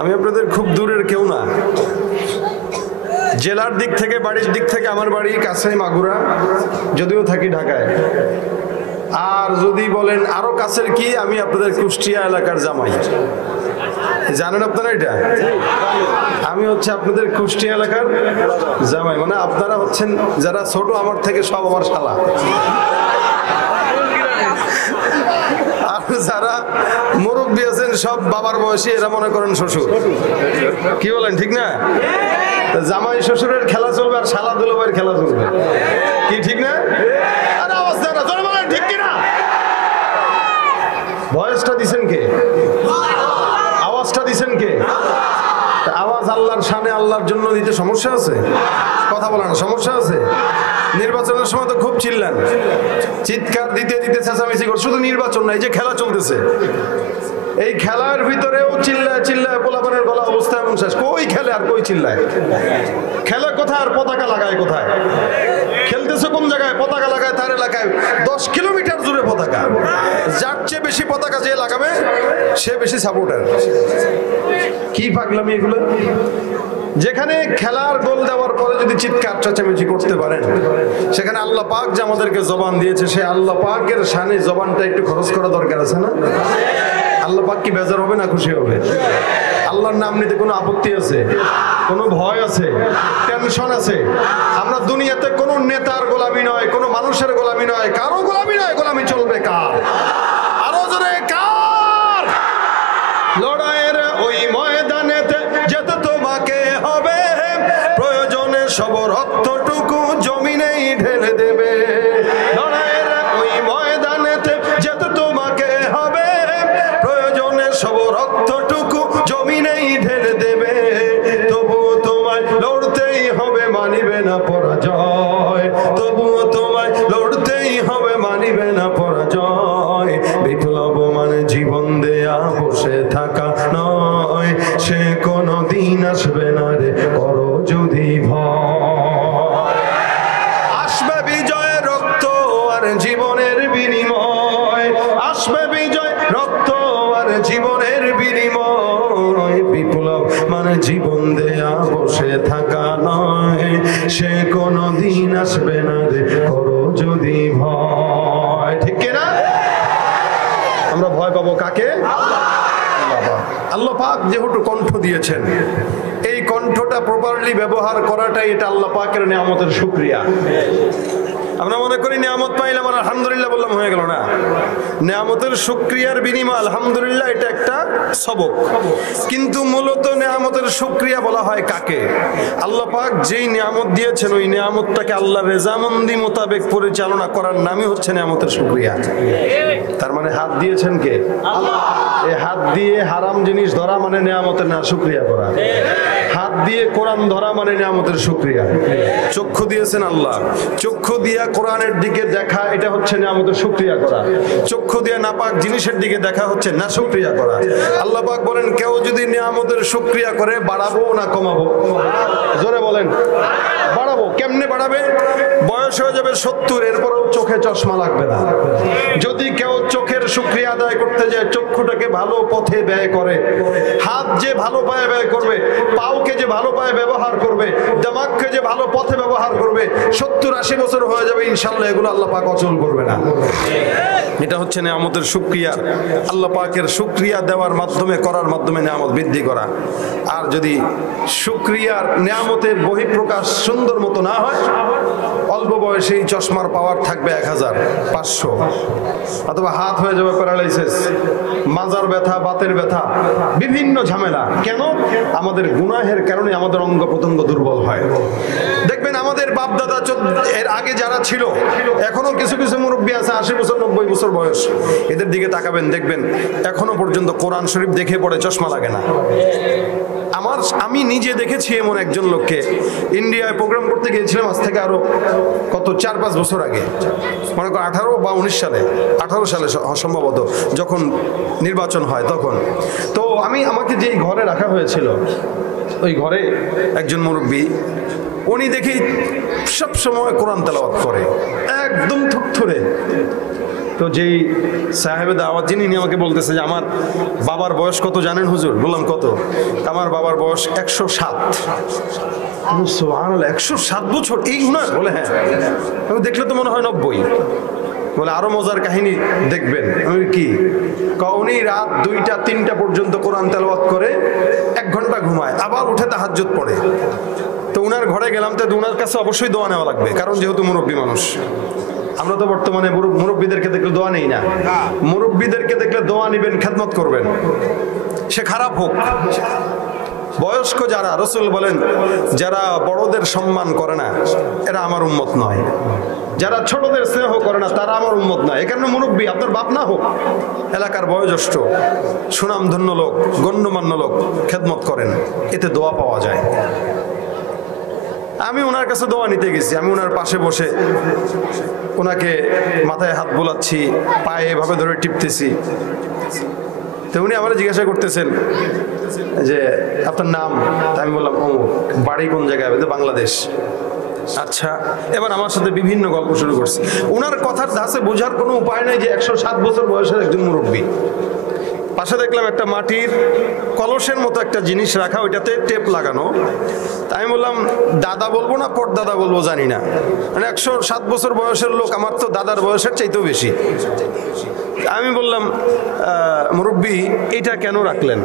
আমি আপনাদের খুব দূরের কেউ না, জেলার দিক থেকে বাড়ির দিক থেকে আমার বাড়ি কাছে মাগুরা, যদিও থাকি ঢাকায়। আর যদি বলেন আরো কাছের কি, আমি আপনাদের কুষ্টিয়া এলাকার জামাই। জানেন আপনারা এটা? আমি হচ্ছে আপনাদের কুষ্টিয়া এলাকার জামাই, মানে আপনারা হচ্ছেন যারা ছোট আমার থেকে সব আমার শালা, আর যারা মুরব্বী আছেন সব বাবার বয়সী, এরা মনে করেন শ্বশুর। কি বলেন, ঠিক না? জামাই শ্বশুরের খেলা চলবে আর শালা দুলাভাইয়ের খেলা চলবে, কি ঠিক না? আরে অবস্থা না, জোরে বলেন ঠিক কিনা? ভয়েসটা দিছেন কে? আওয়াজটা দিছেন কে? আওয়াজ আল্লাহর শানে, আল্লাহর জন্য দিতে সমস্যা আছে? কথা বলেন, সমস্যা আছে? নির্বাচনের সময় তো খুব চিল্লান, চিৎকার দিতে দিতে চেঁচামেচি করে। শুধু নির্বাচন না, এই যে খেলা চলতেছে, এই খেলার ভিতরেও চিল্লায় চিল্লায় পোলাপানের গলা অবস্থা এমন শেষ। কই খেলে আর কই চিল্লায়? খেলে কোথায় আর পতাকা লাগায় কোথায়? খেলতেছে কোন জায়গায়? পতাকা লাগায় তার এলাকায় 10 কিলোমিটার দূরে পতাকা। যার চেয়ে বেশি পতাকা যে লাগাবে সে বেশি সাপোর্টার। কি পাগলামি এগুলো! যেখানে খেলার গোল দেওয়ার পরে যদি চিৎকার চেঁচামেচি করতে পারেন, সেখানে আল্লাহ পাক যে আমাদেরকে জবান দিয়েছে, সে আল্লাহ পাকের শানে জবানটা একটু খরচ করা দরকার আছে না? আল্লাহ পাক কি বেজার হবে না খুশি হবে? আল্লাহর নাম নিতে কোনো আপত্তি আছে? কোনো ভয় আছে? টেনশন আছে? আমরা দুনিয়াতে কোনো নেতার গোলামি নয়, কোনো মানুষের গোলামি নয়, কারো গোলামি নয়। গোলামি চলবে কার? আরো জোরে কার? লড়াইয়ের ওই ময়দানেতে যেতে তোমাকে হবে, প্রয়োজনে সব রক্তটুকু জমিনেই ঢেলে দেবে। লড়াইয়ের ওই ময়দানেতে যেতে তোমাকে হবে, প্রয়োজনে সব রক্তটুকু জমিনেই ঢেলে দেবে। তবুও তোমায় লড়তেই হবে, মানিবে না পরাজয়। তবুও তোমায় লড়তেই হবে, মানিবে না পরাজয়। বিপ্লব মানে জীবন দেয়া বসে থাকা নয়, সে কোনো দিন আসবে না রে, করো যদি ভয়। আসবে বিজয় রক্ত আর জীবনের বিনিময়, আসবে বিজয় রক্ত আর জীবনের বিনিময়। বিপ্লব মানে জীবন দেয়া বসে থাকা নয়, সে কোনো দিন আসবে না রে, করো যদি ভয়। ঠিক কিনা? আমরা ভয় পাবো কাকে? আল্লাহ পাক যেহেতু কণ্ঠ দিয়েছেন, এই কণ্ঠটা প্রপারলি ব্যবহার করাটাই এটা আল্লাহ পাকের নিয়ামতের শুকরিয়া। আমরা মনে করি নিয়ামত পাইলাম আর আলহামদুলিল্লাহ বললাম হয়ে গেল না। নিয়ামতের শুকরিয়ার বিনিময় আলহামদুলিল্লাহ, এটা একটা সবক। কিন্তু মূলত নিয়ামতের শুকরিয়া বলা হয় কাকে? আল্লাহ পাক যেই নিয়ামত দিয়েছেন, ওই নিয়ামতটাকে আল্লাহ রেজামন্দি মোতাবেক পরিচালনা করার নামই হচ্ছে নিয়ামতের শুকরিয়া। তার মানে হাত দিয়েছেন কে? আল্লাহ। এই হাত দিয়ে হারাম জিনিস ধরা মানে নিয়ামতের না শুকরিয়া করা। হাত দিয়ে কোরআন ধরা মানে নিয়ামতের শুকরিয়া। চক্ষু দিয়েছেন আল্লাহ, চক্ষু দিয়া কোরআনের দিকে দেখা, এটা হচ্ছে নিয়ামতের শুকরিয়া করা। চক্ষু দিয়ে নাপাক জিনিসের দিকে দেখা হচ্ছে না শুকরিয়া করা। আল্লাহ পাক বলেন, কেউ যদি নিয়ামতের শুকরিয়া করে, বাড়াবো না কমাবো? জোরে বলেন। বাড়াবো। কেমনে বাড়াবে? বয়স হয়ে যাবে 70, এরপরেও চোখে চশমা লাগবে না। যদি কেউ চোখের শুকরিয়া আদায় করতে যায়, চক্ষুটাকে ভালো পথে ব্যয় করে, হাত যে ভালো পায়ে ব্যয় করবে, পাওকে যে ভালো পায়ে ব্যবহার করবে, দিমাগকে যে ভালো পথে ব্যবহার করবে, 70-80 বছর হয়ে যাবে ইনশাআল্লাহ, এগুলো আল্লাহ পাক অচল করবে না। এটা হচ্ছে নিয়ামতের শুকরিয়া। আল্লাহ পাকের শুকরিয়া দেওয়ার মাধ্যমে, করার মাধ্যমে নিয়ামত বৃদ্ধি করা। আর যদি শুকরিয়ার নিয়ামতের বহিঃপ্রকাশ সুন্দর মতো না হয়, অল্প বয়সেই চশমার পাওয়ার থাকবে 1500, অথবা হাত হয়ে যাবে প্যারালাইসিস, মাজার ব্যথা, বাতের ব্যথা, বিভিন্ন ঝামেলা। কেন? আমাদের গুনাহের কারণে আমাদের অঙ্গ প্রত্যঙ্গ দুর্বল হয়। দেখবেন আমাদের বাপদাদা এর আগে যারা ছিল, এখনো কিছু কিছু মুরব্বী আছে 80 বছর 90 বছর বয়স, এদের দিকে তাকাবেন, দেখবেন এখনো পর্যন্ত কোরআন শরীফ দেখে পড়ে চশমা লাগে না। আমি নিজে দেখেছি এমন একজন লোককে। ইন্ডিয়ায় প্রোগ্রাম করতে গিয়েছিলাম আজ থেকে আরো কত 4-5 বছর আগে, মনে করো 18 বা 19 সালে, 18 সালে সম্ভবত, যখন নির্বাচন হয় তখন। তো আমাকে যেই ঘরে রাখা হয়েছিল, ওই ঘরে একজন মুরব্বী, উনি দেখি সব সময় কোরআন তেলাওয়াত করে, একদম থুকথুরে। তো যেই সাহেবে দাওয়াত যিনি আমাকে বলতেছে যে আমার বাবার বয়স কত জানেন হুজুর? বললাম কত? আমার বাবার বয়স 107। 107 বছর এই উনার? বলে হ্যাঁ। আমি দেখলে তো মনে হয় 90। বলে আরো মজার কাহিনী দেখবেন। আমি কি? উনি রাত 2টা 3টা পর্যন্ত কোরআন তেলাওয়াত করে, 1 ঘন্টা ঘুমায়, আবার উঠে তাহাজ্জুদ পড়ে। তো উনার ঘরে গেলাম, তো উনার কাছে অবশ্যই দোয়া নেওয়া লাগবে, কারণ যেহেতু মুরব্বী মানুষ। আমরা তো বর্তমানে মুরব্বীদেরকে দেখলে দোয়া নেই না। মুরব্বীদেরকে দেখলে দোয়া নিবেন, খেদমত করবেন, সে খারাপ হোক। বয়স্ক যারা, রাসূল বলেন যারা বড়দের সম্মান করে না এরা আমার উম্মত নয়, যারা ছোটদের স্নেহ করে না তারা আমার উম্মত নয়। এই কারণে মুরব্বী আপনার বাপ না হোক, এলাকার বয়োজ্যেষ্ঠ সুনামধন্য লোক, গণ্যমান্য লোক খেদমত করেন, এতে দোয়া পাওয়া যায়। আমি ওনার কাছে দোয়া নিতে গেছি, আমি ওনার পাশে বসে ওনাকে মাথায় হাত বোলাচ্ছি, পায়ে এভাবে ধরে টিপতেছি। তো উনি আমার জিজ্ঞাসা করতেছেন যে আপনার নাম? আমি বললাম অমুক। বাড়ি কোন জায়গায়? বাংলাদেশ। আচ্ছা। এবার আমার সাথে বিভিন্ন গল্প শুরু করছে। ওনার কথার ধাঁচে বোঝার কোনো উপায় নাই যে 107 বছর বয়সের একজন মুরব্বী। পাশে দেখলাম একটা মাটির কলসের মতো একটা জিনিস রাখা, ওইটাতে টেপ লাগানো। তাই আমি বললাম দাদা বলবো না পরদাদা বলবো জানি না, মানে 107 বছর বয়সের লোক, আমার তো দাদার বয়সের চাইতেও বেশি। আমি বললাম মুরব্বী এটা কেন রাখলেন?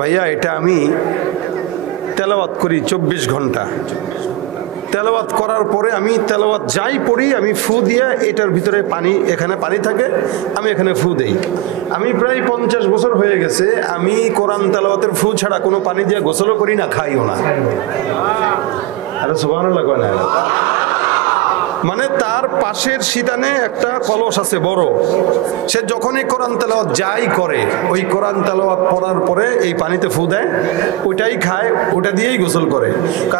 ভাইয়া এটা আমি তেলাওয়াত করি 24 ঘন্টা। তেলাওয়াত করার পরে আমি তেলাওয়াত যাই পড়ি আমি ফু দিয়ে, এটার ভিতরে পানি, এখানে পানি থাকে, আমি এখানে ফু দেই। আমি প্রায় 50 বছর হয়ে গেছে, আমি কোরআন তেলাওয়াতের ফু ছাড়া কোনো পানি দিয়ে গোসলও করি না, খাইও না। আরে সুবহানাল্লাহ কয় না? মানে তার পাশের শীতানে একটা কলস আছে বড়, সে যখনই কোরআন তেলাওয়াত যাই করে ওই কোরআন তেলাওয়াত পড়ার পরে এই পানিতে ফু দেয়, ওইটাই খায়, ওটা দিয়েই গোসল করে।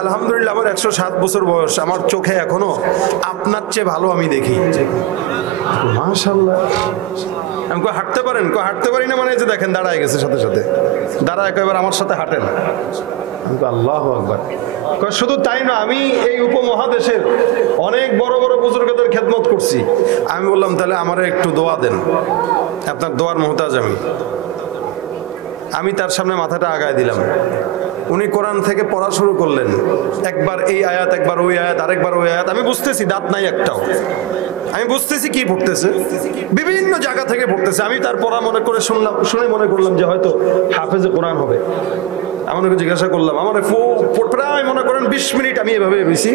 আলহামদুলিল্লাহ আমার 107 বছর বয়স, আমার চোখে এখনো আপনার চেয়ে ভালো আমি দেখি। মাশাআল্লাহ। আমি কই হাঁটতে পারেন? কই হাঁটতে পারি না। মানে যে দেখেন দাঁড়ায় গেছে, সাথে সাথে দাঁড়ায় একেবারে আমার সাথে হাঁটেন। আমি কই আল্লাহু আকবার। শুধু তাই না, আমি এই উপমহাদেশের অনেক বড় বড় বুজুর্গদের খেদমত করছি। আমি বললাম তাহলে আমারে একটু দোয়া দেন, আপনার দোয়ার মুহতাজ আমি তার সামনে মাথাটা আগায় দিলাম। উনি কোরআন থেকে পড়া শুরু করলেন, একবার এই আয়াত, একবার ওই আয়াত, আরেকবার ওই আয়াত। আমি বুঝতেছি দাঁত নাই একটাও, আমি বুঝতেছি কি পড়তেছে, বিভিন্ন জায়গা থেকে পড়তেছে। আমি তার পড়া মনে করে শুনে মনে করলাম যে হয়তো হাফেজে কোরআন হবে। আমাকে জিজ্ঞাসা করলাম, আমার প্রায় মনে করেন 20 মিনিট আমি এভাবে রয়েছি।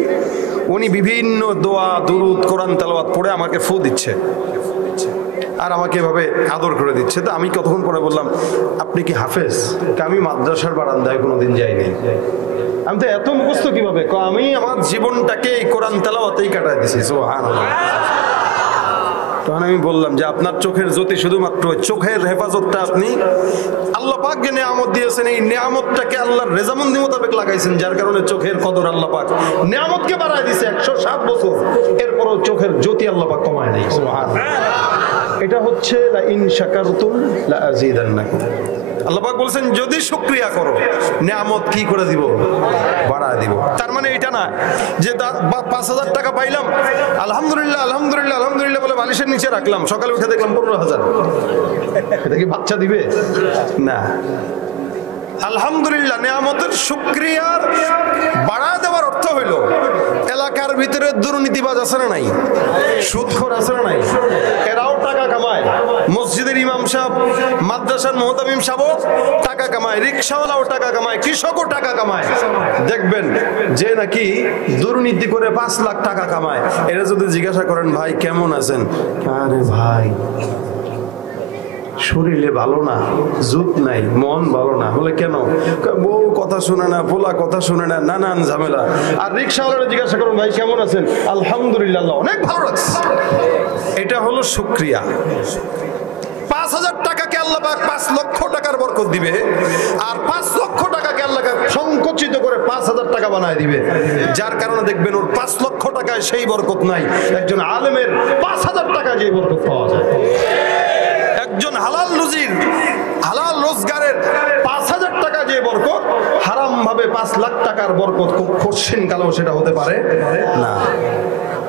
উনি বিভিন্ন দোয়া দুরুদ কোরআন তেলাওয়াত পড়ে আমাকে ফু দিচ্ছে আর আমাকে এভাবে আদর করে দিচ্ছে। তো আমি কতক্ষণ পরে বললাম আপনি কি হাফেজ? আমি মাদ্রাসার বারান্দায় কোনোদিন যাইনি। আমি তো এত মুখস্থ কিভাবে? আমি আমার জীবনটাকে এই কোরআন তেলাওয়াতেই কাটাই দিছি। সুবহানাল্লাহ। তখন আমি বললাম যে আপনার চোখের জ্যোতি শুধুমাত্র চোখের হেফাজতটা আপনি আল্লাহ পাক যে নিয়ামত দিয়েছেন, এই নিয়ামতটাকে আল্লাহর রেজামন্দি মোতাবেক লাগাইছেন, যার কারণে চোখের কদর আল্লাহ পাক নিয়ামতকে বাড়ায় দিয়েছে 107 বছর। এরপরও চোখের জ্যোতি আল্লাহ পাক কমায় নাই। সুবহানাল্লাহ। এটা হচ্ছে লা ইন শাকারতুম লা আযীদান্নাকুম। আল্লাহ পাক বলেছেন যদি শুকরিয়া করো নিয়ামত কি করে দিব? বাড়ায় দিব। তার মানে এটা না যে 5,000 টাকা পাইলাম আলহামদুলিল্লাহ আলহামদুলিল্লাহ আলহামদুলিল্লাহ বলে বালিশের নিচে রাখলাম, সকালে উঠে দেখলাম 15,000। এটা কি বাচ্চা দিবে? না। আলহামদুলিল্লাহ নিয়ামতের শুকরিয়ার বাড়ায় দেওয়ার অর্থ হইল এলাকার ভিতরে দুর্নীতিবাজ আছে না নাই, সুদখোর আছে না নাই, এরাও টাকা কামায়। মসজিদের ইমাম সাহেব, মাদ্রাসার মুহতামিম সাহেবও টাকা কামায়, রিকশাওয়ালাও টাকা কামায়, কৃষকও টাকা কামায়। দেখবেন যে নাকি দুর্নীতি করে 5 লাখ টাকা কামায়, এরা যদি জিজ্ঞাসা করেন ভাই কেমন আছেন, আরে ভাই শরীরে ভালো না, জুত নাই, মন ভালো না। বলে কেন? বউ কথা শুনে না, পোলা কথা শুনে না, নানান ঝামেলা। আর রিকশাওয়ালারা জিজ্ঞাসা করুন ভাই কেমন আছেন, আলহামদুলিল্লাহ অনেক ভালো লাগছে। এটা হলো শুকরিয়া। 5,000 টাকাকে আল্লাহ পাক 5 লক্ষ টাকার বরকত দিবে, আর 5 লক্ষ টাকাকে আল্লাহ সংকুচিত করে 5,000 টাকা বানায় দিবে। যার কারণে দেখবেন ওর 5 লক্ষ টাকায় সেই বরকত নাই, একজন আলেমের 5,000 টাকা যে বরকত পাওয়া যায়। একজন হালাল রুজির, হালাল রোজগারের 5,000 টাকা যে বরকত, হারাম ভাবে 5 লাখ টাকার বরকত খুব কঠিন কালেও সেটা হতে পারে না।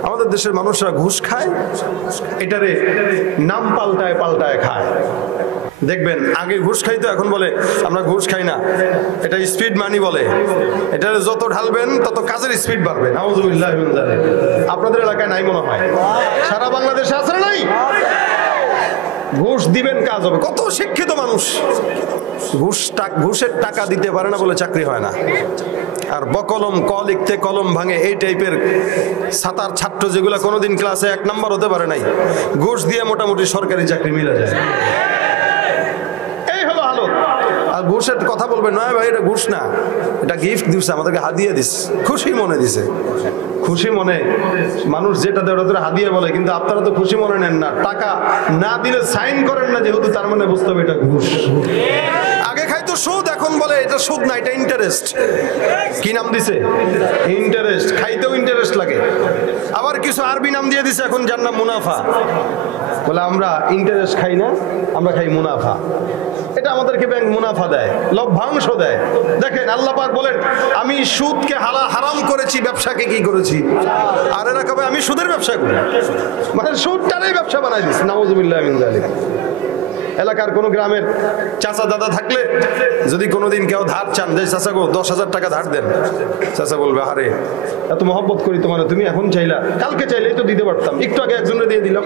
আমাদের দেশের মানুষরা ঘুষ খায়, এটারে নাম পাল্টায় পাল্টায় খায়। দেখবেন আগে ঘুষ খাইতো, এখন বলে আমরা ঘুষ খাই না, এটা স্পিড মানি বলে। এটা যত ঢালবেন তত কাজের স্পিড বাড়বে। নাউযুবিল্লাহি মিন যালিক। আপনাদের এলাকায় নাই মনে হয়, সারা বাংলাদেশে আছে না নাই? ঘুষ দিবেন কাজ হবে। কত শিক্ষিত মানুষ ঘুষের টাকা দিতে পারে না বলে চাকরি হয় না। আর বকলম ক লিখতে কলম ভাঙে এই টাইপের সাতার ছাত্র যেগুলো কোনোদিন ক্লাসে 1 নাম্বার হতে পারে নাই, ঘুষ দিয়ে মোটামুটি সরকারি চাকরি মিলে যায়। এই হলো হালত। আর ঘুষের কথা বলবেন নয় ভাই, এটা ঘুষ না, এটা গিফট দিচ্ছে, আমাদেরকে হাদিয়া দিচ্ছে, খুশি মনে দিছে। খুশি মনে মানুষ যেটা দেয় ওটা হাদিয়া বলে, কিন্তু আপনারা তো খুশি মনে নেন না। টাকা না দিলে সাইন করেন না যেহেতু, তার মানে বুঝতে হবে এটা ঘুষ। আগে খাইতো সুদ, এখন বলে এটা সুদ না, এটা ইন্টারেস্ট। কি নাম দিছে? ইন্টারেস্ট। খাইতেও ইন্টারেস্ট লাগে। আবার কিছু আরবি নাম দিয়ে দিছে এখন, যার নাম মুনাফা। বলে আমরা ইন্টারেস্ট খাই না, আমরা খাই মুনাফা। এটা আমাদেরকে ব্যাংক মুনাফা দেয়, লভ্যাংশ দেয়। দেখেন আল্লাহ পাক বলেন আমি সুদকে হারাম করেছি, ব্যবসাকে কি করেছি? আর এরা কবে আমি সুদের ব্যবসা করি, মানে সুদটারই ব্যবসা বানাই দিচ্ছি। নাউযুবিল্লাহি মিন যালিক। এলাকার কোনো গ্রামের চাচা দাদা থাকলে যদি কোনোদিন কেউ ধার চান, যে চাচা গো 10,000 টাকা ধার দেন, চাচা বলবে আরে এত মহব্বত করি তোমার, তুমি এখন চাইলা, কালকে চাইলেই তো দিতে পারতাম, একটু আগে একজনের দিয়ে দিলাম।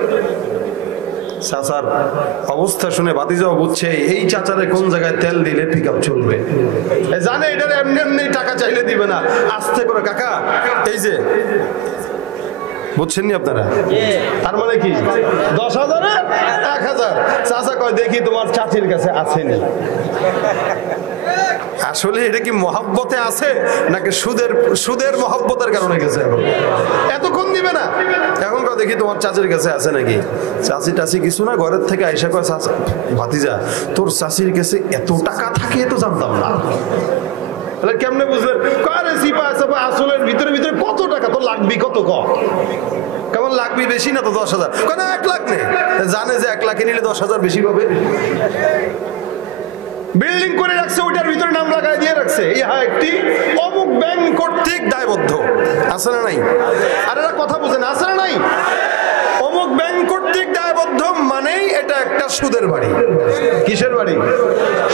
চাচার অবস্থা শুনে ভাতিজাও বুঝছে এই চাচারে কোন জায়গায় তেল দিলে পিক আপ চলবে, জানে এটার এমনি এমনি টাকা চাইলে দিবে না। আস্তে করে কাকা এই যে, বুঝছেন নি আপনারা? তার মানে কি 10,000 1,000। চাচা কয় দেখি তোমার চাচির কাছে আছে নি। আসলে এটা কি মহব্বতে আছে নাকি সুদের মহব্বতের কারণে গেছে? এতক্ষণ দিবে না, এখন কয় দেখি তোমার চাচির কাছে আছে নাকি। চাচি টাচি কিছু না, ঘরের থেকে আইসা কয় চাচা ভাতিজা তোর চাচির কাছে এত টাকা থাকে তো জানতাম না। তাহলে কেমনে বুঝলেন? কারে সিপা সাপা আসলের ভিতরে ভিতরে কত টাকা তোর লাগবি, কত কেমন লাগবি, বেশি না তো 10,000? কেন 1 লাখ নেই, জানে যে 1 লাখে নিলে 10,000 বেশি পাবে। বিল্ডিং করে রাখছে, ওইটার ভিতরে নাম লাগাই দিয়ে রাখছে ইহা একটি অমুক ব্যাংক কর্তৃক দায়বদ্ধ। আছে না নাই? আর এরা কথা বুঝে না, আছে না নাই? অমুক ব্যাংক কর্তৃক দায়বদ্ধ মানেই এটা একটা সুদের বাড়ি। কিসের বাড়ি?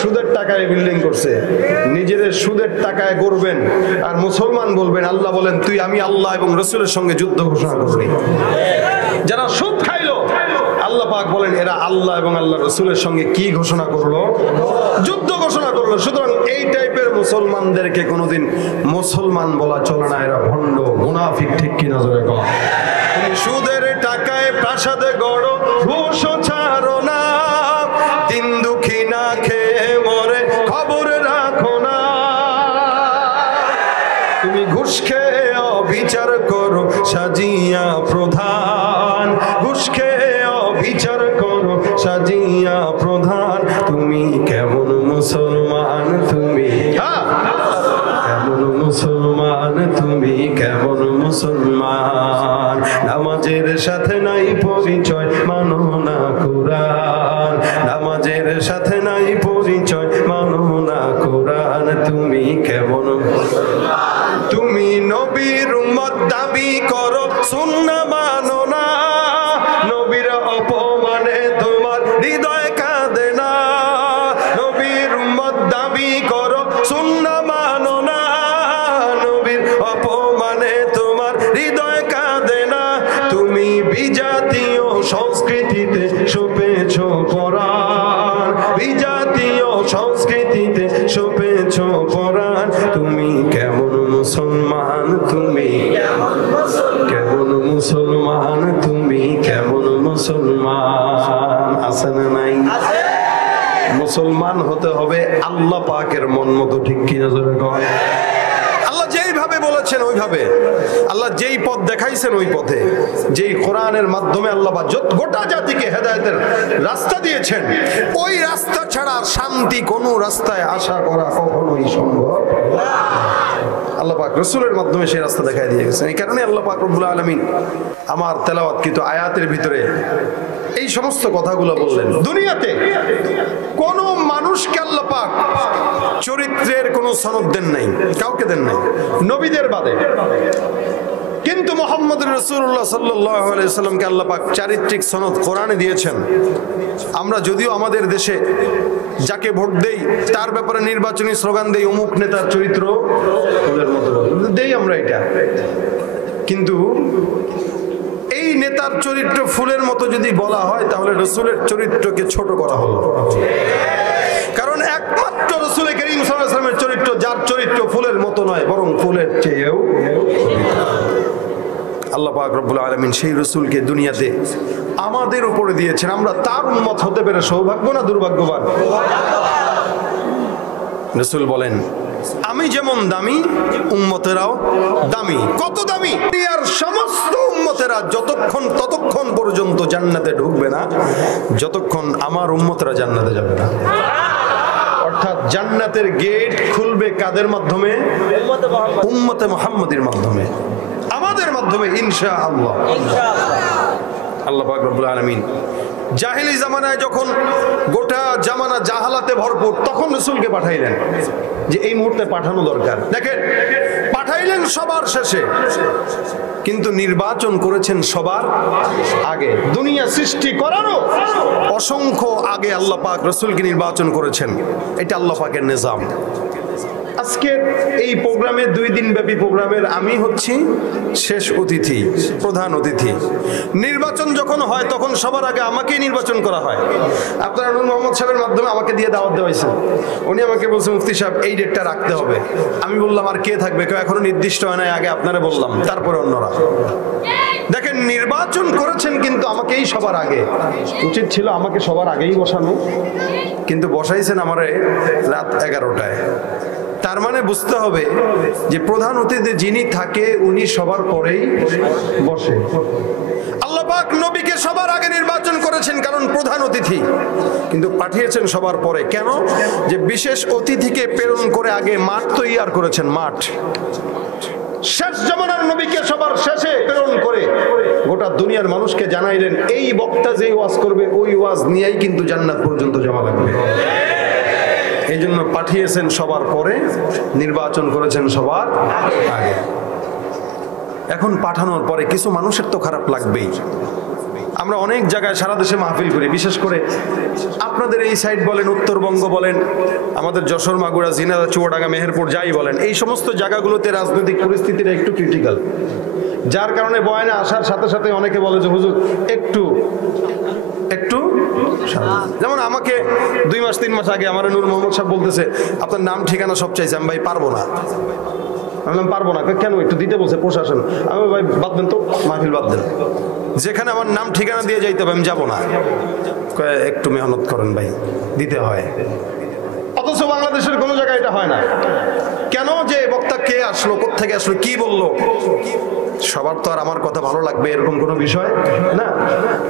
সুদের টাকায় বিল্ডিং করছে। নিজেদের সুদের টাকায় গড়বেন আর মুসলমান বলবেন, আল্লাহ বলেন তুই আমি আল্লাহ এবং রাসূলের সঙ্গে যুদ্ধ ঘোষণা করবি। যারা সুদ খাইলো আল্লাহ পাক বলেন এরা আল্লাহ এবং আল্লাহ রাসূলের সঙ্গে কি ঘোষণা করলো? যুদ্ধ ঘোষণা করলো। সুতরাং এই টাইপের মুসলমানদেরকে কোনোদিন মুসলমান বলা চলে না, এরা ভণ্ড মুনাফিক। ঠিক কিনা জোরে কও? তুমি সুদের টাকায় প্রাসাদ গড়ো, ঘুষ ছাড়ো না, দিন দুঃখী না খেয়ে মরে খবর রাখো না। তুমি ঘুষ খেয়ে অবিচার করো সাজিয়া প্রধান, ঘুষ খেয়ে অবিচার করো সাজিয়া প্রধান। তুমি কেমন মুসলমান, তুমি কেমন মুসলমান, তুমি কেমন মুসলমান। নামাজের সাথে নাই পরিচয়, মানো না কোরআন। নামাজের সাথে নাই পরিচয়, মানো না কোরআন। তুমি কেমন মুসলমান? তুমি নবীর উম্মত দাবি করো, সুন্নাহ মানো না। নবীর অপমানে তোমার হৃদয় কাঁদে না। নবীর উম্মত দাবি করো, সুন্নাহ মানো না। নবীর অপমানে তোমার হৃদয় কাঁদে না। তুমি বিজাতীয় সংস্কৃতিতে সপেছ পরাণ, বিজাতীয় সংস্কৃতিতে সপেছ পরাণ। তুমি কেমন মুসলমান, তুমি কেমন মুসলমান, তুমি কেমন মুসলমান। আছে না নাই? মুসলমান হতে হবে আল্লাহ পাকের মন মতো। ঠিক কিনা জোরে কয়? আল্লাহ যেইভাবে বলেছেন ওইভাবে, আল্লাহ যেই পথ দেখাইছেন ওই পথে, যেই কোরআনের মাধ্যমে আল্লাহ গোটা জাতিকে হেদায়েতের রাস্তা দিয়েছেন, ওই রাস্তা ছাড়া শান্তি কোনো রাস্তায় আশা করা কখনোই সম্ভব না। আল্লাহ পাক রাসূলের মাধ্যমে সেই রাস্তা দেখাই দিয়ে গেছেন। এই কারণে আল্লাহ পাক রব্বুল আলামিন আমার তেলাওয়াতকৃত আয়াতের ভিতরে এই সমস্ত কথাগুলো বললেন। দুনিয়াতে কোন মানুষকে আল্লাহ পাক চরিত্রের কোনো সনদ দেন নাই, কাউকে দেন নাই, নবীদের বাদে। কিন্তু মুহাম্মদুর রাসূলুল্লাহ সাল্লাল্লাহু আলাইহি সাল্লামকে আল্লাহ পাক চারিত্রিক সনদ কোরআনে দিয়েছেন। আমরা যদিও আমাদের দেশে যাকে ভোট দেই তার ব্যাপারে নির্বাচনী স্লোগান দেই অমুক নেতার চরিত্র ফুলের মতো দেই আমরা এটা, কিন্তু এই নেতার চরিত্র ফুলের মতো যদি বলা হয় তাহলে রাসূলের চরিত্রকে ছোট করা হলো। কারণ একমাত্র রাসূল করিম সাল্লাল্লাহু আলাইহি ওয়াসাল্লামের চরিত্র, যার চরিত্র ফুলের মতো নয় বরং ফুলের চেয়েও। আল্লাহ পাক রব্বুল আলামিন সেই রাসূলকে দুনিয়াতে আমাদের উপরে দিয়েছেন। আমরা তার উম্মত হতে পেরে সৌভাগ্য না দুর্ভাগ্যবান? রাসূল বলেন, আমি যেমন দামি উম্মতেরাও দামি। কত দামি? দুনিয়ার সমস্ত উম্মতেরা ততক্ষণ পর্যন্ত জান্নাতে ঢুকবে না যতক্ষণ আমার উম্মতেরা জান্নাতে যাবে না। অর্থাৎ জান্নাতের গেট খুলবে কাদের মাধ্যমে? উম্মতে মুহাম্মাদের মাধ্যমে, আমাদের মাধ্যমে ইনশাআল্লাহ। আল্লাহ পাক রব্বুল আলামিন জাহেলি জামানায় যখন গোটা জামানা জাহালাতে ভরপুর, তখন রাসূলকে পাঠাইলেন যে এই মুহূর্তে পাঠানো দরকার। দেখেন, পাঠাইলেন সবার শেষে, কিন্তু নির্বাচন করেছেন সবার আগে। দুনিয়া সৃষ্টি করারও অসংখ্য আগে আল্লাহ পাক রাসূলকে নির্বাচন করেছেন। এটা আল্লাহ পাকের নিজাম। আজকে এই প্রোগ্রামে 2 দিন ব্যাপী প্রোগ্রামের আমি হচ্ছি শেষ অতিথি, প্রধান অতিথি। নির্বাচন যখন হয় তখন সবার আগে আমাকেই নির্বাচন করা হয়। আপনারা নূর মোহাম্মদ সাহেবের মাধ্যমে আমাকে দিয়ে দাওয়াত দেওয়া হয়েছে। উনি আমাকে বলছেন, মুফতি সাহেব এই ডেটটা রাখতে হবে। আমি বললাম, আর কে থাকবে? কেউ এখনো নির্দিষ্ট হয় নাই, আগে আপনারা বললাম, তারপরে অন্যরা। দেখেন, নির্বাচন করেছেন কিন্তু আমাকেই সবার আগে। উচিত ছিল আমাকে সবার আগেই বসানো, কিন্তু বসাইছেন আমারে রাত 11টায়। তার মানে বুঝতে হবে যে প্রধান অতিথি যিনি থাকে উনি সবার পরেই বসে। আল্লাহ পাক নবীকে সবার আগে নির্বাচন করেছেন কারণ প্রধান অতিথি, কিন্তু পাঠিয়েছেন সবার পরে। কেন? যে বিশেষ অতিথিকে প্রেরণ করে আগে মাঠ তৈয়ার করেছেন। মাঠ শেষ জামানার নবীকে সবার শেষে প্রেরণ করে গোটা দুনিয়ার মানুষকে জানাইলেন এই বক্তা যে ওয়াজ করবে ওই ওয়াজ নিয়েই কিন্তু জান্নাত পর্যন্ত যাওয়া লাগবে। এই জন্য পাঠিয়েছেন সবার পরে, নির্বাচন করেছেন সবার আগে। এখন পাঠানোর পরে কিছু মানুষের তো খারাপ লাগবেই। আমরা অনেক জায়গায় সারা দেশে মাহফিল করি, বিশেষ করে আপনাদের এই সাইড বলেন, উত্তরবঙ্গ বলেন, আমাদের যশোর, মাগুরা, জিনাদা, চুয়াডাঙ্গা, মেহেরপুর যাই বলেন, এই সমস্ত জায়গাগুলোতে রাজনৈতিক পরিস্থিতিটা একটু ক্রিটিক্যাল। যার কারণে বয়ানে আসার সাথে সাথে অনেকে বলে যে হুজুর একটু যেমন আমাকে 2 মাস 3 মাস আগে আমার নূর মোহাম্মদ সাহেব বলতেছে আপনার নাম ঠিকানা সব চাইছে। আমি ভাই পারবো না। আমি বললাম পারবো না কেন? একটু দিতে বলছে প্রশাসন। আমি ভাই বাদ দেন তো, মাহফিল বাদ দেন, যেখানে আমার নাম ঠিকানা দিয়ে যাইতে হবে আমি যাবো না। একটু মেহনত করেন ভাই, দিতে হয়। অথচ বাংলাদেশের কোনো জায়গায় এটা হয় না। কেন? যে বক্তা কে আসলো, কোত্থেকে আসলো, কি বললো, সবার তো আর আমার কথা ভালো লাগবে এরকম কোনো বিষয় না।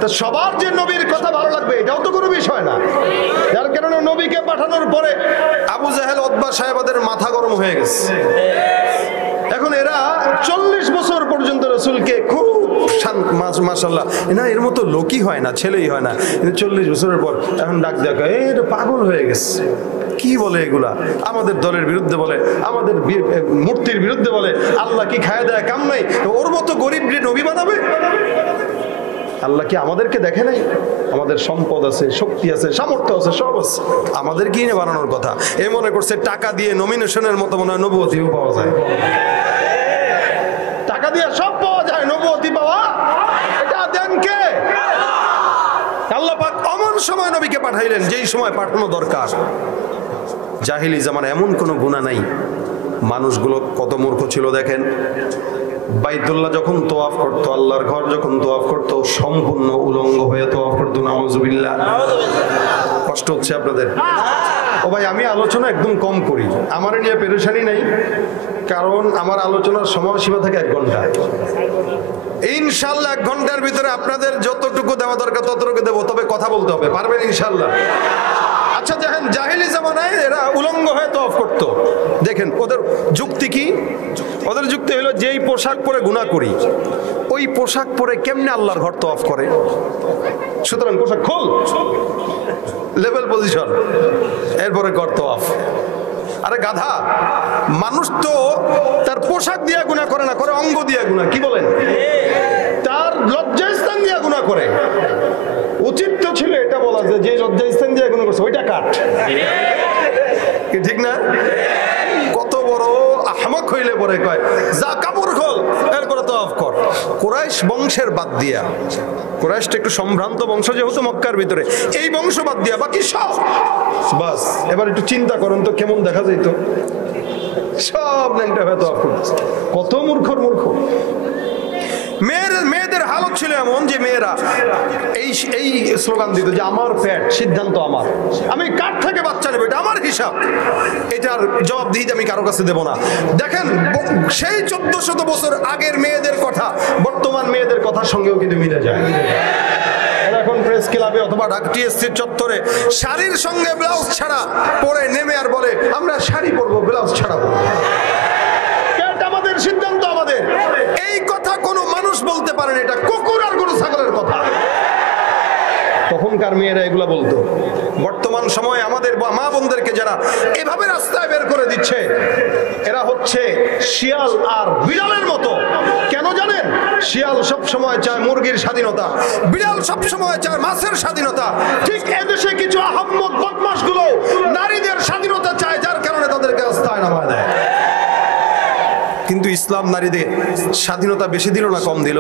তা সবার যে নবীর কথা ভালো লাগবে এটাও তো কোনো বিষয় না। যার কারণে নবীকে পাঠানোর পরে আবু জাহেল, উতবা সাহেবদের মাথা গরম হয়ে গেছে। এখন এরা 40 বছর পর্যন্ত রাসূলকে খুব মাশাআল্লাহ, না এর মতো লোকই হয় না, ছেলেই হয় না, 40 বছরের পর এখন ডাক দেখা এটা পাগল হয়ে গেছে। কি বলে এগুলা? আমাদের দলের বিরুদ্ধে বলে, আমাদের মূর্তির বিরুদ্ধে বলে, আল্লাহ কি খায় দেয় কাম নাই, ওর মতো গরিব নবী বানাবে? আল্লাহ কি আমাদেরকে দেখে নাই? আমাদের সম্পদ আছে, শক্তি আছে, সামর্থ্য আছে, সব আছে, আমাদের কি নিয়ে বানানোর কথা? এ মনে করছে টাকা দিয়ে নমিনেশনের মতো মনে হয় নবুয়তিও পাওয়া যায়। টাকা দিয়ে সব পাওয়া যায়, নবুয়তি পাওয়া এটা দেন কে? আল্লাহ পাক অমন সময় নবীকে পাঠাইলেন যেই সময় পাঠানো দরকার। জাহিলি জামানা এমন কোনো গুনাহ নাই। মানুষগুলো কত মূর্খ ছিল দেখেন। বাইতুল্লাহ যখন তোয়াফ করতো, আল্লাহর ঘর যখন তোয়াফ করতো, সম্পূর্ণ উলঙ্গ হয়ে তোয়াফ করতো। নাউজুবিল্লাহ। কষ্ট হচ্ছে আপনাদের? ও ভাই, আমি আলোচনা একদম কম করি, আমার নিয়ে পেরেশানি নাই, কারণ আমার আলোচনার সময়সীমা থাকে 1 ঘন্টা। ইনশাআল্লাহ 1 ঘন্টার ভিতরে আপনাদের যতটুকু দেওয়া দরকার ততটুকু দেবো, তবে কথা বলতে হবে, পারবেন ইনশাআল্লাহ? আচ্ছা, দেখেন জাহেলি জামানায় এরা উলঙ্গ হয়ে তওয়াফ করতো। দেখেন ওদের যুক্তি কি? ওদের যুক্তি হলো যেই পোশাক পরে গুনাহ করি, ওই পোশাক পরে কেমনে আল্লাহর ঘর তওয়াফ করে? সুতরাং পোশাক খোল, লেভেল পজিশন, এরপরে ঘর তওয়াফ। আরে গাধা, মানুষ তো তার পোশাক দিয়ে গুনাহ করে না, করে অঙ্গ দিয়ে গুনাহ। কি বলেন? তার লজ্জাস্থান দিয়ে গুনাহ করে। উচিত তো ছিল এটা বলা যে লজ্জাস্থান দিয়ে গুনাহ করছে ওইটা কাট, কি ঠিক না? কত বড় আহমক হইলে পরে কয় যা কাপড় খোল, এরপরে তওয়াফ কর। কুরাইশ বংশের বাদ দিয়া, কুরাইশটা একটু সম্ভ্রান্ত বংশ যেহেতু মক্কার ভিতরে, এই বংশ বাদ দিয়া বাকি সব বাস। এবার একটু চিন্তা করেন তো কেমন দেখা যাইতো, সব ল্যাংটা হয়ে তওয়াফ করতেছে। কত মূর্খর মূর্খ। মেয়েদের হালত ছিল এমন যে মেয়েরা এই স্লোগান দিত যে আমার পেট, সিদ্ধান্ত আমার, আমি কার থেকে বাচ্চা নেব, এটা আমার হিসাব, এটার জবাব দিতে আমি কারো কাছে দেব না। দেখেন সেই 1400 বছর আগের মেয়েদের কথা বর্তমান মেয়েদের কথার সঙ্গেও কিন্তু মিলে যায়। এখন প্রেস ক্লাবে অথবা টিএসসির চত্বরে শাড়ির সঙ্গে ব্লাউজ ছাড়া পরে নেমে আর বলে আমরা শাড়ি পরবো, ব্লাউজ ছাড়া পরবো, পেট আমাদের, সিদ্ধান্ত আমাদের। এই কথা কোনো মানুষ বলতে পারে না, এটা কুকুর আর গরু ছাগলের কথা। তখনকার মেয়েরা এগুলা বলতো। বর্তমান সময়ে আমাদের মা বোনদেরকে যারা এভাবে রাস্তায় বের করে দিচ্ছে, এরা হচ্ছে শিয়াল আর বিড়ালের মতো। কেন জানেন? শিয়াল সব সময় চায় মুরগির স্বাধীনতা, বিড়াল সব সময় চায় মাছের স্বাধীনতা। ঠিক এদেশে কিছু আহম্মক বদমাশ গুলো নারীদের স্বাধীনতা চায়, যার কারণে তাদেরকে রাস্তায় নামায় দেয়। কিন্তু ইসলাম নারীদের স্বাধীনতা বেশি দিল না কম দিল?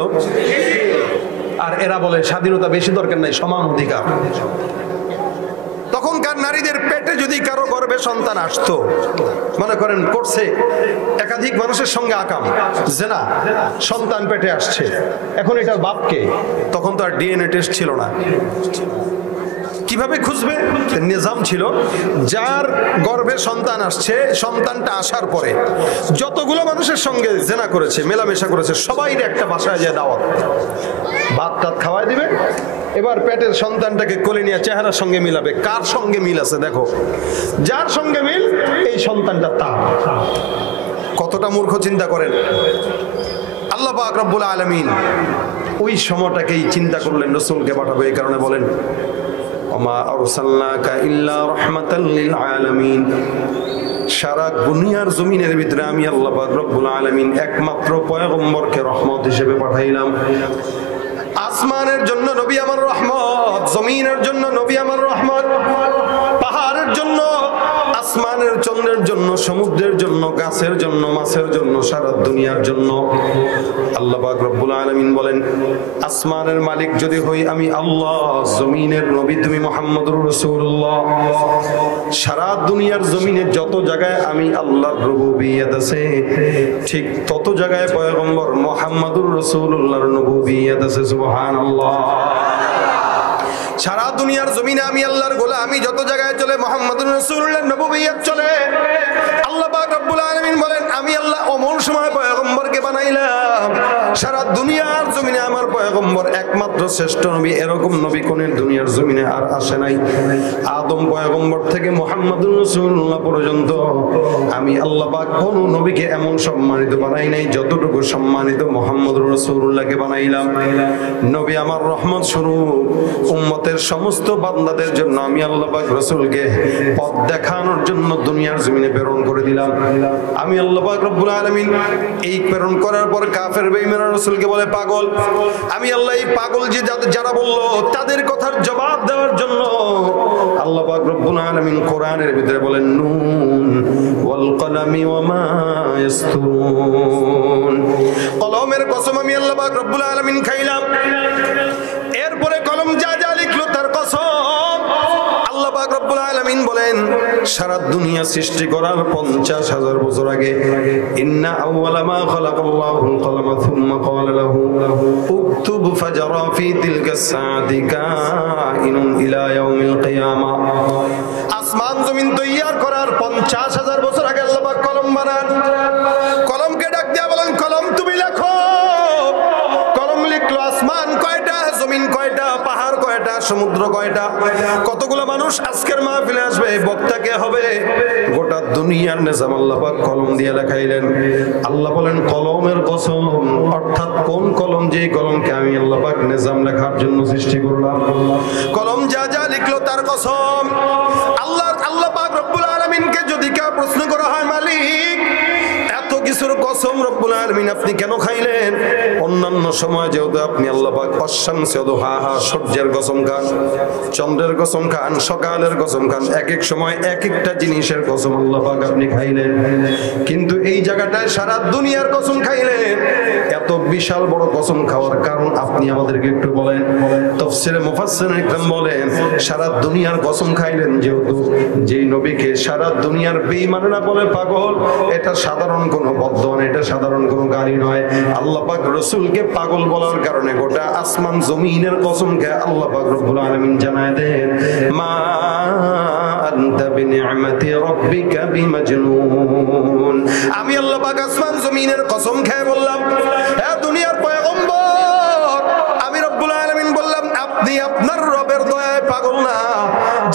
আর এরা বলে স্বাধীনতা বেশি দরকার নাই, সমান অধিকার। তখনকার নারীদের পেটে যদি কারো গর্ভে সন্তান আসতো, মনে করেন করছে একাধিক মানুষের সঙ্গে আকাম, জেনা, সন্তান পেটে আসছে, এখন এটার বাপকে, তখন তো আর ডিএনএ টেস্ট ছিল না। কিভাবে খুঁজবে? নিজাম ছিল যার গর্ভে সন্তান আসছে, সন্তানটা আসার পরে যতগুলো মানুষের সঙ্গে জেনা করেছে, মেলামেশা করেছে, সবাই একটা বাসায় যায় দাওয়াত, ভাত টাত খাওয়াই দিবে। এবার পেটের সন্তানটাকে কোলে নিয়ে চেহারার সঙ্গে মিলাবে, কার সঙ্গে মিল আছে দেখো, যার সঙ্গে মিল এই সন্তানটা তার। কতটা মূর্খ চিন্তা করেন। আল্লাহ পাক রব্বুল আলামিন ওই সময়টাকেই চিন্তা করলেন, রাসূলকে পাঠাবে, এই কারণে বলেন ওমা আরসালনাকা ইল্লা রাহমাতাল লিল আলামিন। সারা দুনিয়ার জমিনের ভিতরে আমি আল্লাহ পাক রব্বুল আলামিন একমাত্র পয়গম্বরকে রহমত হিসেবে পাঠাইলাম। আসমানের জন্য নবী আমার রহমত, জমিনের জন্য নবী আমার রহমত, পাহাড়ের জন্য, আসমানের চন্দ্রের জন্য, সমুদ্রের জন্য, গাছের জন্য, মাছের জন্য, সারা দুনিয়ার জন্য। আল্লাহ পাক রব্বুল আলামিন বলেন আসমানের মালিক যদি হই আমি আল্লাহ, জমিনের নবী তুমি মুহাম্মদুর রাসূলুল্লাহ। সারা দুনিয়ার জমিনে যত জায়গায় আমি আল্লাহর রুবুবিয়ত আছে, ঠিক তত জায়গায় পয়গম্বর মুহাম্মদুর রাসূলুল্লাহর নবুবিয়ত আছে। সুবহানাল্লাহ। সারা দুনিয়ার জমিনে আমি আল্লাহর গোলাম, আমি যত জায়গায় চলে মুহাম্মদুর রাসূলুল্লাহর নবুবিয়ত চলে। আল্লাহ পাক রব্বুল আলামিন বলেন আমি আল্লাহ অমন সময় পয়গম্বরকে বানাইলাম। সারা দুনিয়ার জমিনে আমার পয়গম্বর একমাত্র শ্রেষ্ঠ নবী, এরকম নবী কোন দুনিয়ার জমিনে আর আসে নাই। আদম পয়গম্বর থেকে মুহাম্মদুর রাসূলুল্লাহ পর্যন্ত আমি আল্লাহ পাক কোন নবীকে এমন সম্মানিত বানাই নাই যতটুকু সম্মানিত মুহাম্মদুর রাসূলুল্লাহকে বানাইলাম। নবী আমার রহমত স্বরূপ, উম্মতের সমস্ত বান্দাদের জন্য আমি আল্লাহ পাক রাসূলকে পথ দেখানোর জন্য দুনিয়ার জমিনে প্রেরণ করে দিলাম। আমি আল্লাহ পাক রব্বুল আলামিন এই প্রেরণ করার পর কাফের বেঈমান রাসূলকে বলে পাগল। আমি আল্লাহ এই পাগল যে যারা বলল তাদের কথার জবাব দেওয়ার জন্য আল্লাহ পাক রব্বুল আলামিন কোরআনের ভিতরে বলেন নুন ওয়াল কলামি ওয়া মা ইয়াসতুরুন। কলমের কসম আমি আল্লাহ পাক রব্বুল আলামিন খাইলাম। এরপরে কলম যা যা লিখলো তার কসম। আল্লাহ পাক রব্বুল আলামিন বলেন সারা দুনিয়া সৃষ্টি করার 50,000 বছর আগে ইন্না আউওয়ালা মা খালাকাল্লাহুল কলামা সুম্মা ক্বালা লাহু উকতুব ফাজরা ফি তিলকাস সাআতি কাইনুন ইলা ইয়াউমিল কিয়ামা। আসমান জমিন তৈয়ার করার 50,000 বছর আগে আল্লাহ পাক কলম বানান। কলমকে ডাক দিয়া বলেন কলম তুমি লেখো। কলম লিখলো আসমান কয়টা, জমিন কয়টা, পাহাড় কয়টা, সমুদ্র কয়টা, কতগুলো মানুষ আজকের মাহফিলে আসবে, বক্তা কে হবে, গোটা দুনিয়ার নিজাম আল্লাহ পাক কলম দিয়ে লেখাইলেন। আল্লাহ বলেন কলমের কসম, অর্থাৎ কোন কলম, যে কলমকে আমি আল্লাহ পাক নিজাম লেখার জন্য সৃষ্টি করলাম। কলম যা যা লিখলো তার কসম। আল্লাহ পাক রব্বুল আলামিনকে যদি জায়গায় প্রশ্ন করা হয়, মালিক এত কিছুর কসম রব্বুল আলামিন আপনি কেন খাইলেন? অন্যান্য সময় যেহেতু আপনি আল্লাহ পাক অশামসি দুহাহা, সূর্যের কসম খান, চন্দ্রের কসম খান, সকালের কসম খান, এক এক সময় এক একটা জিনিসের কসম আল্লাহ পাক আপনি খাইলেন, কিন্তু এই জায়গাটায় সারা দুনিয়ার কসম খাইলেন। এত বিশাল বড় কসম খাওয়ার কারণ আপনি আমাদেরকে একটু বলেন। তাফসীরে মুফাসসিরিন ইকরাম বলেন, সারা দুনিয়ার কসম খাইলেন যেহেতু, যেই নবীকে সারা দুনিয়ার বেঈমানেরা বলে পাগল, এটা সাধারণ কোনো বদন, এটা সাধারণ কোনো গালি নয়। আল্লাহ পাক রাসূলকে পাগল বলার কারণে গোটা আসমান জমিনের কসম খেয়ে আল্লাহ পাক রব্বুল আলামিন জানায় দেন, মা আনতা বিনিআমাতি রাব্বিকা বিমাজনুন। আমি আল্লাহ পাক আসমান জমিনের কসম খেয়ে বললাম, হে দুনিয়ার পয়গম্বর, আমি রব্বুল আলামিন বললাম আপনি আপনার রবের দয়ায় পাগল না।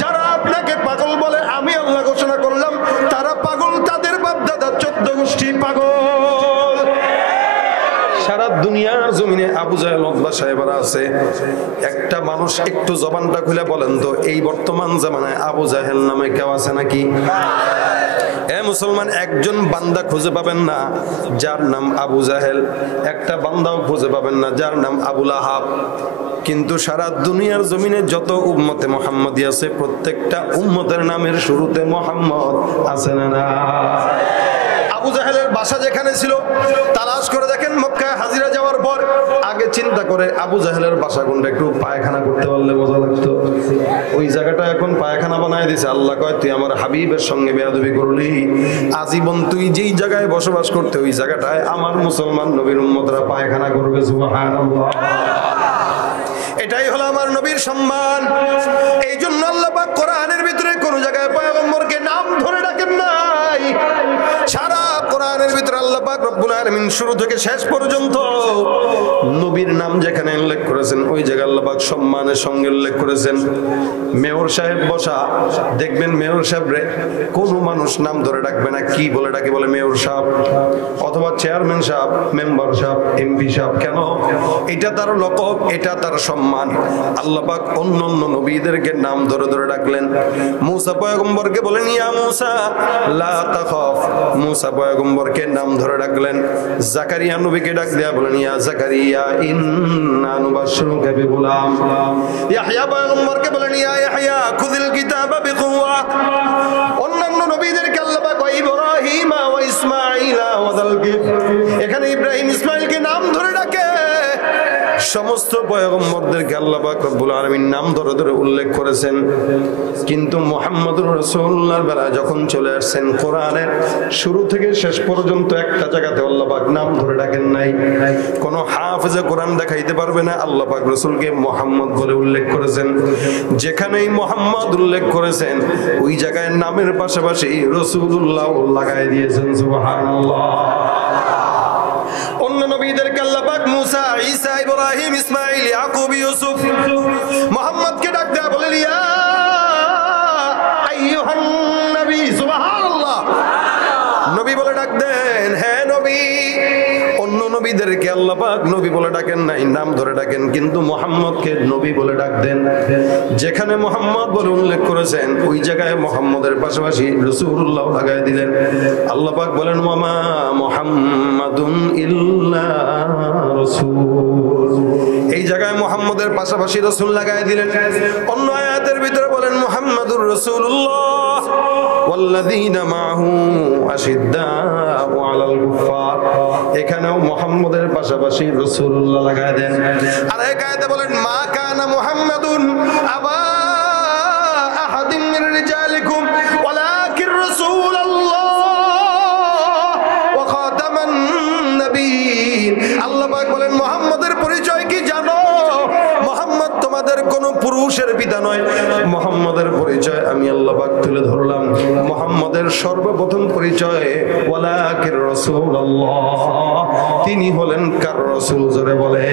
যারা আপনাকে পাগল বলে আমি আল্লাহ ঘোষণা করলাম তারা পাগল, তাদের বাপ দাদা 14 গোষ্ঠী পাগল। সারা দুনিয়ার জমিনে আবু জাহেল উতবা সাহেবরা আছে। একটা মানুষ একটু জবানটা খুলে বলেন তো, এই বর্তমান জামানায় আবু জাহেল নামে কেউ আছে নাকি? মুসলমান একজন বান্দা খুঁজে পাবেন না যার নাম আবু জাহেল, একটা বান্দাও খুঁজে পাবেন না যার নাম আবু লাহাব। কিন্তু সারা দুনিয়ার জমিনে যত উম্মতে মুহাম্মাদি আছে, প্রত্যেকটা উম্মতের নামের শুরুতে মুহাম্মদ আছে না না? আবু জাহেলের বাসা যেখানে ছিল তালাশ করে দেখেন, মক্কায় হাজিরা যাওয়ার পর আগে চিন্তা করে আবু জাহেলের বাসা কোনটা, একটু পায়খানা করতে পারলে মজা লাগতো। ওই জায়গাটা এখন পায়খানা বানায় দিছে। আল্লাহ কয়, তুই আমার হাবিবের সঙ্গে বেয়াদবি করলি, আজীবন তুই যেই জায়গায় বসবাস করতে ওই জায়গাটায় আমার মুসলমান নবীর উম্মতরা পায়খানা করবে। সুবহানাল্লাহ। এটাই হলো আমার নবীর সম্মান। এই জন্য আল্লাহ পাক কোরআনের ভিতরে কোন জায়গায় পয়গম্বরকে নাম ধরে ডাকেন নাই। সারা কোরআনের ভিতরে আল্লাহ পাক রব্বুল আলামিন শুরু থেকে শেষ পর্যন্ত নবীর নাম যেখানে উল্লেখ করেছেন ওই জায়গায় আল্লাহ পাক সম্মানের সঙ্গে উল্লেখ করেছেন। মেয়র সাহেব বসা, দেখবেন মেয়র সাহেব রে কোনো মানুষ নাম ধরে ডাকবে না, কি বলে ডাকে? বলে মেয়র সাহেব, অথবা চেয়ারম্যান সাহেব, মেম্বার সাহেব, এমপি সাহেব। কেন? এটা তার লকব, এটা তার সম্মান। আল্লাহ পাক অন্যান্য নবীদেরকে নাম ধরে ধরে ডাকলেন। মূসা পয়গম্বরকে বলেন ইয়া মূসা লা তাখাফ, মূসা পয়গম্বরকে নাম ধরে ডাকলেন। জাকারিয়া নবীকে ডাক দেয়া বলেন ইয়া জাকারিয়া ইন্না নুবাশশিরুকা বিগুলাম। ইয়াহইয়া পয়গম্বরকে বলেন ইয়া ইয়াহইয়া খুযিল কিতাবা বিকুওয়া। অন্যান্য নবীদেরকে আল্লাহ পাক ইব্রাহিম ওয়া ইসমাঈলা ওয়া যালকিফ, এখানে ইব্রাহিম ইসমাঈলকে নাম ধরে ডাকে। সমস্ত পয়গম্বরদেরকে আল্লাহ পাক রব্বুল আলামিন নাম ধরে ধরে উল্লেখ করেছেন। কিন্তু মুহাম্মদুর রাসূলুল্লাহর বেলা যখন চলে আসছেন, কোরআনের শুরু থেকে শেষ পর্যন্ত একটা জায়গাতে আল্লাহ পাক নাম ধরে ডাকেন নাই। কোন হাফেজে কোরআন দেখাইতে পারবে না আল্লাহ পাক রাসূলকে মুহাম্মদ বলে উল্লেখ করেছেন। যেখানেই মুহাম্মদ উল্লেখ করেছেন ওই জায়গায় নামের পাশাপাশি রাসূলুল্লাহ লাগাই দিয়েছেন। সুবহানাল্লাহ। অন্য নবীদেরকে আল্লাহ পাক মুসা, ঈসা, ইব্রাহিম, ইসমাঈল, ইয়াকুব, ইউসুফ, মুহাম্মদকে ডাক দেয়া বলেন ইয়া আইয়ুহান নবী। সুবহানাল্লাহ। নবী বলে ডাক দেন, হে নবী। অন্য নবীদেরকে আল্লাহ পাক নবী বলে ডাকেন নাই, নাম ধরে ডাকেন, কিন্তু মুহাম্মদকে নবী বলে ডাক দেন। যেখানে মুহাম্মদ বলে উল্লেখ করেছেন ওই জায়গায় মুহাম্মদের পাশাপাশি রাসূলুল্লাহ লাগায় দিলেন। আল্লাহ পাক বলেন ওয়ামা মুহাম্মাদুন ইল্লা রাসূল, এই জায়গায় মুহাম্মদের পাশাপাশি রাসূল লাগায় দিলেন। অন্য আয়াতের ভিতরে বলেন মুহাম্মাদুর রাসূলুল্লাহ ওয়াল্লাযীনা মাআহু আশিদ্দাউ আলাল কুফফার, এখানেও মুহাম্মদের পাশাপাশি রাসূলুল্লাহ লাগায় দেন। আর এই আয়াতে বলেন মা কানা মুহাম্মাদুন আবা আহাদিন মির রিজালিকুম ওয়ালাকির রাসূলুল্লাহ ওয়া খাতামান নবিয়্যিন। আল্লাহ পাক বলেন মুহাম্মদের পরিচয় কি জানো? মুহাম্মদ তোমাদের কোন পুরুষের পিতা নয়। মুহাম্মদের পরিচয় আমি আল্লাহ পাক তুলে ধরলাম। মুহাম্মদের সর্বপ্রথম পরিচয় ওয়ালাকির রাসূলুল্লাহ, তিনি হলেন কার রাসূল। জোরে বলে